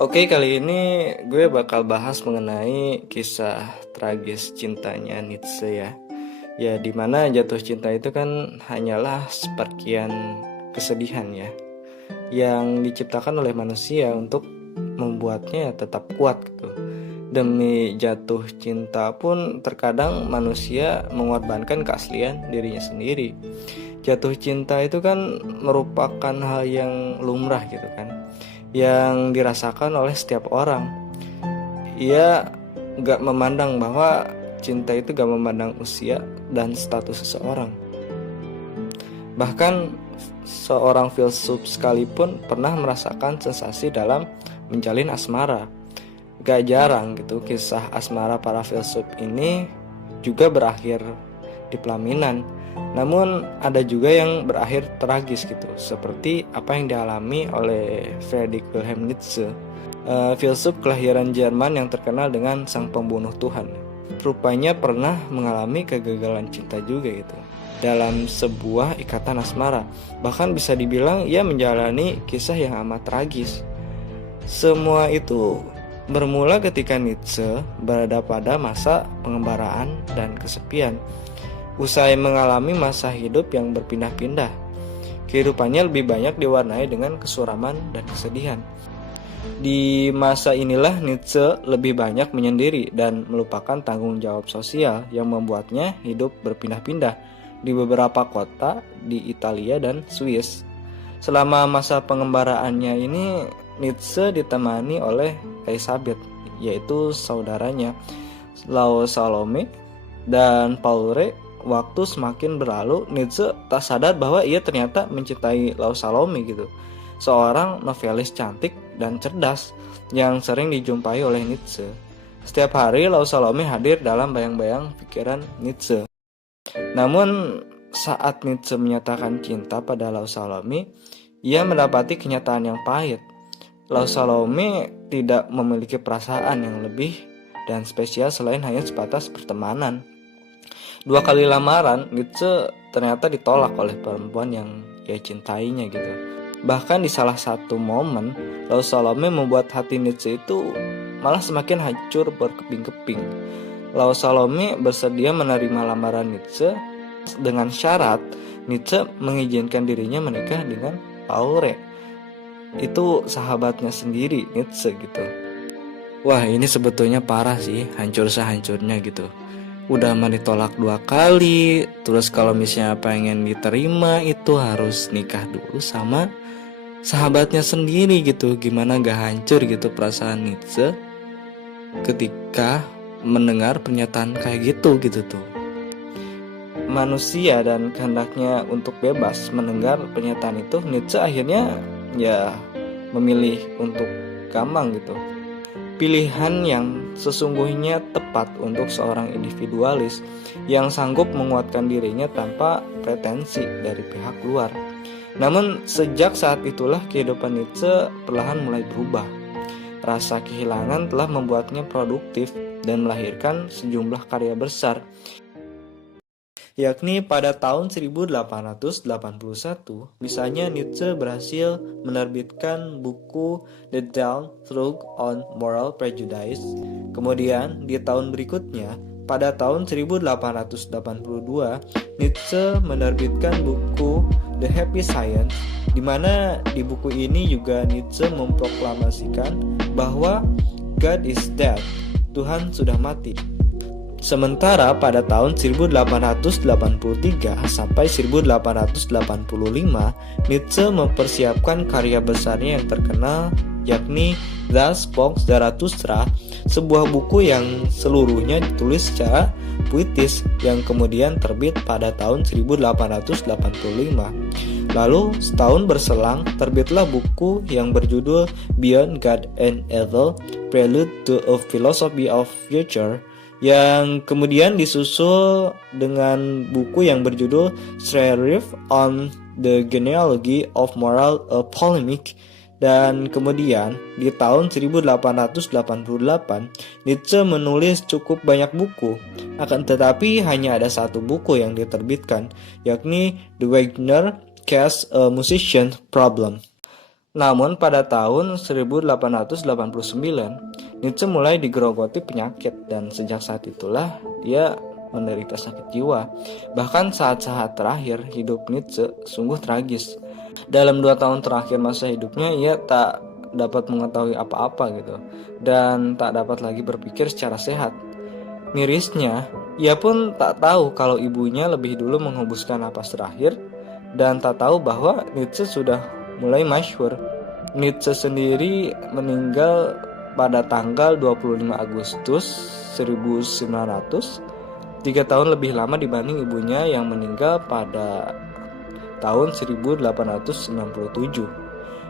Oke, kali ini gue bakal bahas mengenai kisah tragis cintanya Nietzsche ya. Ya, dimana jatuh cinta itu kan hanyalah seperkian kesedihan ya, yang diciptakan oleh manusia untuk membuatnya tetap kuat gitu. Demi jatuh cinta pun terkadang manusia mengorbankan keaslian dirinya sendiri. Jatuh cinta itu kan merupakan hal yang lumrah gitu kan, yang dirasakan oleh setiap orang. Ia gak memandang bahwa cinta itu gak memandang usia dan status seseorang. Bahkan seorang filsuf sekalipun pernah merasakan sensasi dalam menjalin asmara. Gak jarang gitu kisah asmara para filsuf ini juga berakhir di pelaminan. Namun ada juga yang berakhir tragis gitu, seperti apa yang dialami oleh Friedrich Wilhelm Nietzsche, filsuf kelahiran Jerman yang terkenal dengan sang pembunuh Tuhan. Rupanya pernah mengalami kegagalan cinta juga gitu dalam sebuah ikatan asmara. Bahkan bisa dibilang ia menjalani kisah yang amat tragis. Semua itu bermula ketika Nietzsche berada pada masa pengembaraan dan kesepian. Usai mengalami masa hidup yang berpindah-pindah, kehidupannya lebih banyak diwarnai dengan kesuraman dan kesedihan. Di masa inilah Nietzsche lebih banyak menyendiri dan melupakan tanggung jawab sosial yang membuatnya hidup berpindah-pindah di beberapa kota di Italia dan Swiss. Selama masa pengembaraannya ini, Nietzsche ditemani oleh Elizabeth, yaitu saudaranya, Lau Salome dan Paul Re. Waktu semakin berlalu, Nietzsche tak sadar bahwa ia ternyata mencintai Lau Salome gitu, seorang novelis cantik dan cerdas yang sering dijumpai oleh Nietzsche. Setiap hari Lau Salome hadir dalam bayang-bayang pikiran Nietzsche. Namun saat Nietzsche menyatakan cinta pada Lau Salome, ia mendapati kenyataan yang pahit. Lau Salome tidak memiliki perasaan yang lebih dan spesial selain hanya sebatas pertemanan. 2 kali lamaran, Nietzsche ternyata ditolak oleh perempuan yang ia cintainya gitu. Bahkan di salah satu momen, Lau Salome membuat hati Nietzsche itu malah semakin hancur berkeping-keping. Lau Salome bersedia menerima lamaran Nietzsche dengan syarat Nietzsche mengizinkan dirinya menikah dengan Paul Re. Itu sahabatnya sendiri, Nietzsche gitu. Wah, ini sebetulnya parah sih, hancur sehancurnya gitu. Udah mah ditolak 2 kali, terus kalau misalnya pengen diterima itu harus nikah dulu sama sahabatnya sendiri gitu. Gimana gak hancur gitu perasaan Nietzsche ketika mendengar pernyataan kayak gitu tuh. Manusia dan kehendaknya untuk bebas mendengar pernyataan itu, Nietzsche akhirnya ya memilih untuk gampang gitu. Pilihan yang sesungguhnya tepat untuk seorang individualis yang sanggup menguatkan dirinya tanpa pretensi dari pihak luar. Namun sejak saat itulah kehidupan Nietzsche perlahan mulai berubah. Rasa kehilangan telah membuatnya produktif dan melahirkan sejumlah karya besar, yakni pada tahun 1881, misalnya Nietzsche berhasil menerbitkan buku The Dialogue on Moral Prejudice. Kemudian di tahun berikutnya, pada tahun 1882, Nietzsche menerbitkan buku The Happy Science, di mana di buku ini juga Nietzsche memproklamasikan bahwa God is dead, Tuhan sudah mati. Sementara pada tahun 1883 sampai 1885, Nietzsche mempersiapkan karya besarnya yang terkenal, yakni Thus Spoke Zarathustra, sebuah buku yang seluruhnya ditulis secara puitis yang kemudian terbit pada tahun 1885. Lalu setahun berselang terbitlah buku yang berjudul Beyond God and Evil, Prelude to a Philosophy of Future, yang kemudian disusul dengan buku yang berjudul Sheriff on the Genealogy of Moral, a Polemic. Dan kemudian di tahun 1888 Nietzsche menulis cukup banyak buku, akan tetapi hanya ada satu buku yang diterbitkan, yakni The Wagner Case, a Musician's Problem. Namun pada tahun 1889, Nietzsche mulai digerogoti penyakit dan sejak saat itulah dia menderita sakit jiwa. Bahkan saat-saat terakhir hidup Nietzsche sungguh tragis. Dalam 2 tahun terakhir masa hidupnya ia tak dapat mengetahui apa-apa gitu dan tak dapat lagi berpikir secara sehat. Mirisnya, ia pun tak tahu kalau ibunya lebih dulu menghembuskan napas terakhir dan tak tahu bahwa Nietzsche sudah mulai masyhur. Nietzsche sendiri meninggal pada tanggal 25 Agustus 1900, 3 tahun lebih lama dibanding ibunya yang meninggal pada tahun 1897.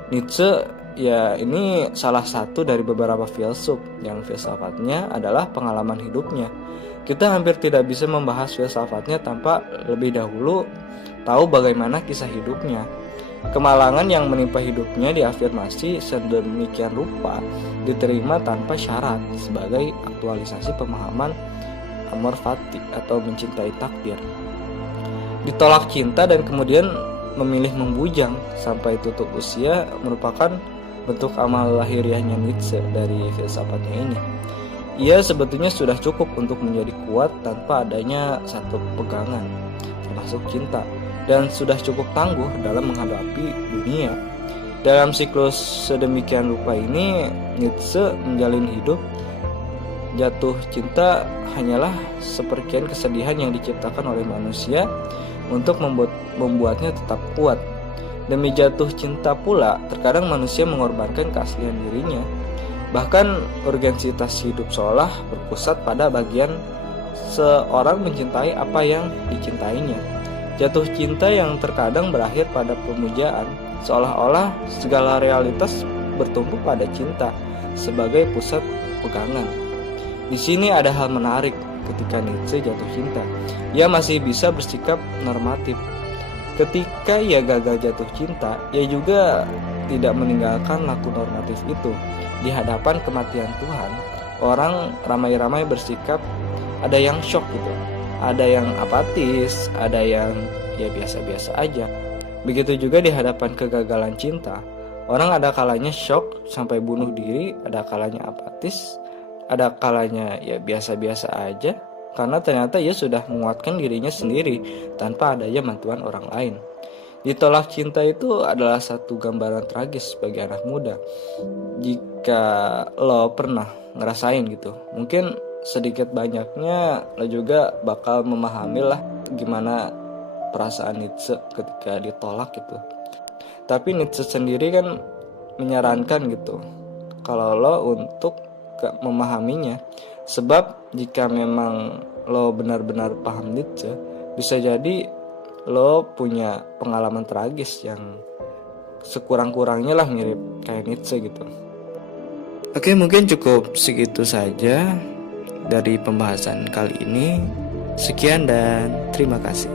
Nietzsche ya ini salah satu dari beberapa filsuf yang filsafatnya adalah pengalaman hidupnya. Kita hampir tidak bisa membahas filsafatnya tanpa lebih dahulu tahu bagaimana kisah hidupnya. Kemalangan yang menimpa hidupnya diafirmasi sedemikian rupa diterima tanpa syarat sebagai aktualisasi pemahaman amor fati atau mencintai takdir. Ditolak cinta dan kemudian memilih membujang sampai tutup usia merupakan bentuk amal lahiriahnya Nietzsche dari filsafatnya ini. Ia sebetulnya sudah cukup untuk menjadi kuat tanpa adanya satu pegangan, termasuk cinta, dan sudah cukup tangguh dalam menghadapi dunia. Dalam siklus sedemikian rupa ini, Nietzsche menjalin hidup. Jatuh cinta hanyalah seperkian kesedihan yang diciptakan oleh manusia untuk membuatnya tetap kuat. Demi jatuh cinta pula, terkadang manusia mengorbankan keaslian dirinya. Bahkan urgensitas hidup seolah berpusat pada bagian seorang mencintai apa yang dicintainya. Jatuh cinta yang terkadang berakhir pada pemujaan, seolah-olah segala realitas bertumpu pada cinta sebagai pusat pegangan. Di sini ada hal menarik ketika Nietzsche jatuh cinta. Ia masih bisa bersikap normatif. Ketika ia gagal jatuh cinta, ia juga tidak meninggalkan laku normatif itu. Di hadapan kematian Tuhan, orang ramai-ramai bersikap, ada yang shock gitu, ada yang apatis, ada yang ya biasa-biasa aja. Begitu juga di hadapan kegagalan cinta, orang ada kalanya shock sampai bunuh diri, ada kalanya apatis, ada kalanya ya biasa-biasa aja, karena ternyata ia sudah menguatkan dirinya sendiri tanpa adanya bantuan orang lain. Ditolak cinta itu adalah satu gambaran tragis bagi anak muda. Jika lo pernah ngerasain gitu, mungkin sedikit banyaknya lo juga bakal memahami lah gimana perasaan Nietzsche ketika ditolak gitu. Tapi Nietzsche sendiri kan menyarankan gitu kalau lo untuk memahaminya, sebab jika memang lo benar-benar paham Nietzsche, bisa jadi lo punya pengalaman tragis yang sekurang-kurangnya lah mirip kayak Nietzsche gitu. Oke, mungkin cukup segitu saja dari pembahasan kali ini. Sekian dan terima kasih.